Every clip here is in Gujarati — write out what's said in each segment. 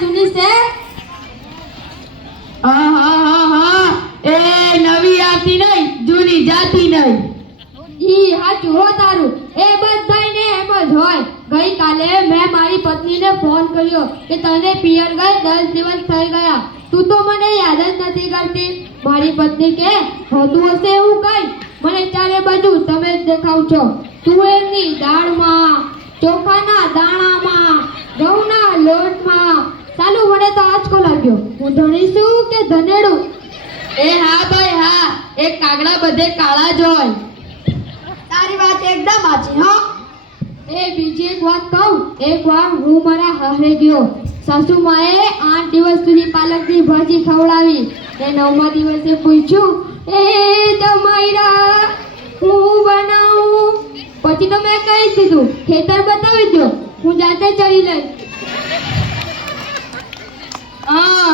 જૂની છે? હા એ નવી આવતી નહીં, જૂની જાતી નહીં. ઈ હાચું હો તારું. એ બધાયને એમ જ હોય. ગઈકાલે મેં મારી પત્નીને ફોન કર્યો કે તને પિયર ગઈ 10 દિવસ થઈ ગયા, તું તો મને યાદ જ નથી કરતી. મારી પત્ની કે હોતું હશે એવું કઈ, મને ચારે બાજુ તમે જ દેખાવ છો. તુવેરની દાળમાં, ચોખાના દાણામાં, ઘઉંના લોટમાં. ચાલુ મને તો આંચકો લાગ્યો. હું ધણીશું કે ધનેડું? એ હા ભાઈ હા, એ કાગડા બધે કાળા જ હોય. તારી વાત એકદમ સાચી હો. એ બીજી એક વાત કહું. એકવાર હું મારા હારે ગયો. સાસુમાએ 8 દિવસ સુધી પાલકની ભાજી ખવડાવી. એ 9મા દિવસે પૂછ્યું, એ દમાઈરા હું બનાવું? પછી તો મેં કહી દીધું, ખેતર બતાવી દો, હું જાતે ચડી લઈશ. હા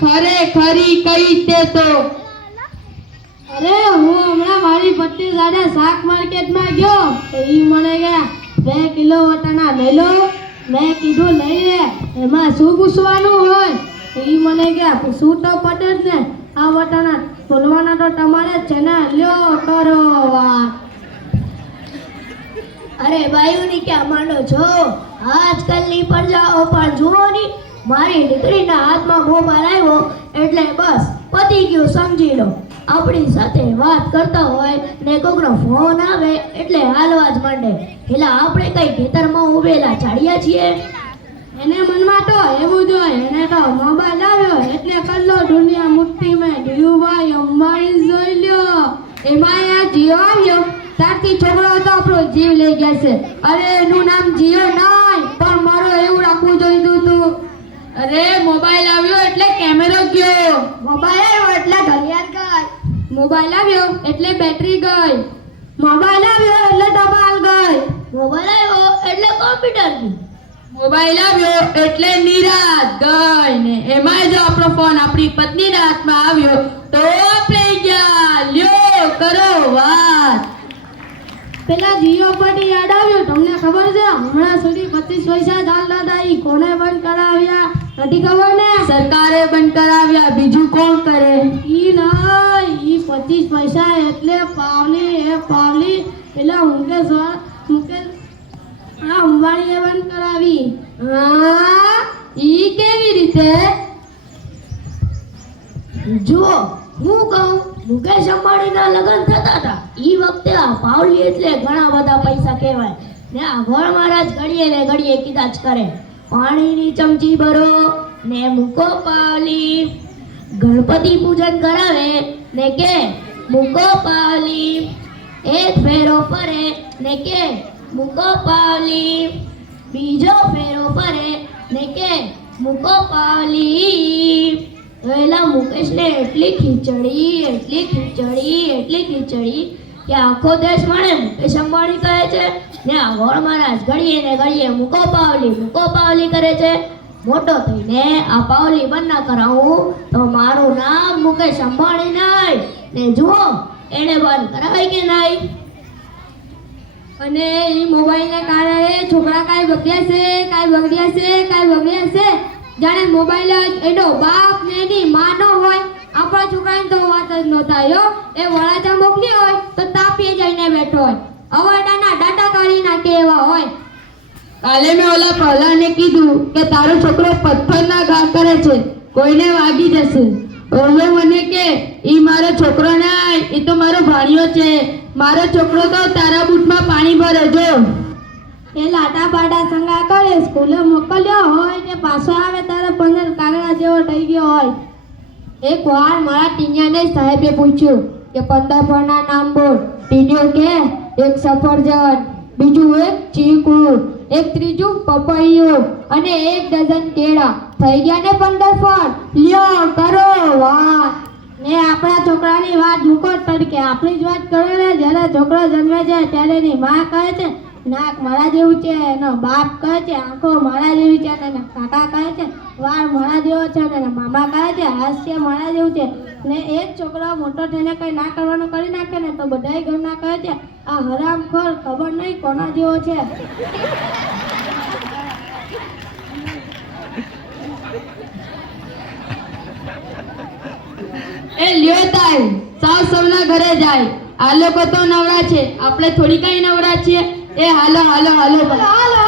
ખરેખરી કઈ તે તો. અરે હું હમણાં મારી પત્ની સાથે શાક માર્કેટમાં ગયો તો ઈ મને ગયા 2 કિલો વટાણા લઈ લો. મેં કીધું લઈ લે, એમાં શું પૂછવાનું હોય? તો ઈ મને ગયા પૂછવું તો પડે જ ને, આ વટાણા ખોલવાના તો તમારે જ છે ને, લ્યો કરો વાત. અરે બાયુની ક્યાં માંડો છો? આજકાલની પ્રજાઓ પણ જુઓ ની, મારી દીકરીના હાથમાં મોબાઈલ આવ્યો એટલે બસ પતી ગયું સમજી લો. આપણી સાથે વાત કરતા હોય ને કોકનો ફોન આવે એટલે હાલવા જ માંડે. પેલા આપણે કઈ ખેતરમાં ઉભેલા ચાડ્યા છીએ? એને મનમાં તો એવું જ હોય, એને તો મોબાઈલ આવ્યો એટલે કલ્લો દુનિયા મુઠ્ઠીમાં. ધીરુભાઈ અંબાણી જોઈ લ્યો, એમાં આ જીઓ આવ્યો ત્યારથી છોકરો તો આપણો જીવ લઈ ગયા છે. અરે એનું નામ જીઓ નહીં, પણ મારો એવું રાખવું જોઈતું હતું. અરે મોબાઈલ આવ્યો એટલે કેમેરો ગયો. મોબાઈલ આવ્યો એટલે ઘડિયાળ ગઈ. મોબાઈલ આવ્યો એટલે બેટરી ગઈ. મોબાઈલ આવ્યો એટલે ટપાલ ગઈ. મોબાઈલ આવ્યો એટલે કોમ્પ્યુટર ગઈ. મોબાઈલ આવ્યો એટલે નિરાત ગઈ. ને એમાં જો આપણો ફોન આપણી પત્નીના હાથમાં આવ્યો તો આપણે ગયા, લ્યો કરો વાત. પેલા જીઓ પરથી યાદ આવ્યું, તમને ખબર છે હમણાં સુધી 25 પૈસા ચાલતા હતા, ઈ કોને બંધ કરાવ્યા નથી ખબર ને? સરકારે બંધ કરાવ્યા, બીજું કોણ કરે? ઈ નહીં, ઈ 25 પૈસા એટલે પાવલી. એ પાવલી પેલા મુકેશ અંબાણીએ બંધ કરાવી. હા, ઈ કેવી રીતે? જુઓ હું કહું, મુકેશ અંબાણીના લગ્ન થતા હતા ઈ વખતે આ પાવલી એટલે ઘણા બધા પૈસા કહેવાય ને. આ વળ મહારાજ ઘડીએ ને ઘડીએ કીધા જ કરે, પાણીની ચમચી ભરો ને મૂકો પાવલી. ગણપતિ પૂજન કરાવે ને કે મૂકો પાવલી. એક ફેરો ફરે ને કે મૂકો પાવલી. બીજો ફેરો ફરે ને કે મૂકો પાવલી. એલા મુકેશને એટલી ખીચડી કે આખો દેશ માણે મુકેશ અંબાણી કહે છે ને આ વળ મહારાજ ઘડીએ ને ઘડીએ મૂકો પાવલી કરે છે. મોટો થઈને આ પાવલી બંધ ના કરાવું તો મારું નામ મુકેશ અંબાણી નહીં. ને જુઓ એને બંધ કરાવાય કે નહીં? અને એ મોબાઈલના કારણે છોકરા કાંઈ બગડ્યા છે. જાણે મોબાઈલ જ એનો બાપ ને એની માં નો હોય. આપણા છોકરાને તો વાત જ ન થાય. એ વળાચા મોકલી હોય તો તાપીએ જઈને બેઠો હોય, અવાડાના ડાટા કાઢી નાખે એવા હોય. કાલે મેં ઓલા પ્રહલાદને કીધું કે તારો છોકરો પથ્થરના ઘા કરે છે, કોઈને વાગી જશે. ઓલો મને કે ઈ મારો છોકરો નહીં, ઈ તો મારો ભાણિયો છે. મારો છોકરો તો તારા બૂટમાં પાણી ભરે જો. એ લાટા પાટા સંગા કરે, સ્કૂલે મોકલ્યો હોય કે પાછો આવે ત્યારે 15 કાગડા જેવો થઈ ગયો હોય. એક વાર મારા ટીનિયાને સાહેબે પૂછ્યું કે 15 ફળના નામ બોલ. ટીનિયો કે એક સફરજન, બીજું એક ચીકુ, એક ત્રીજું પપૈયું અને 1 ડઝન કેળા. થઈ ગયા ને 15 ફળ. લ્યો કરો વાત. ને આપણા છોકરાની વાત મૂકો તડકે, આપણી જ વાત કરો ને. જ્યારે છોકરો જન્મે છે ત્યારે એની માં કહે છે નાક મારા જેવું છે, એનો બાપ કહે છે આંખો મારા જેવી છે, અને કાકા કહે છે વાળ મારા જેવો છે, અને મામા કહે છે હાસ્ય મારા જેવું છે. ને એ જ છોકરો મોટો થઈને કઈ ના કરવાનું કરી નાખે ને તો બધાય ઘરના કહે છે આ હરામખોર ખબર નહીં કોના જેવો છે. એ લ્યો તાઈ સાવ સૌના ઘરે જાય. આ લોકો તો નવરા છે, આપણે થોડી કઈ નવરા છીએ. એ હાલો હાલો હાલો હાલો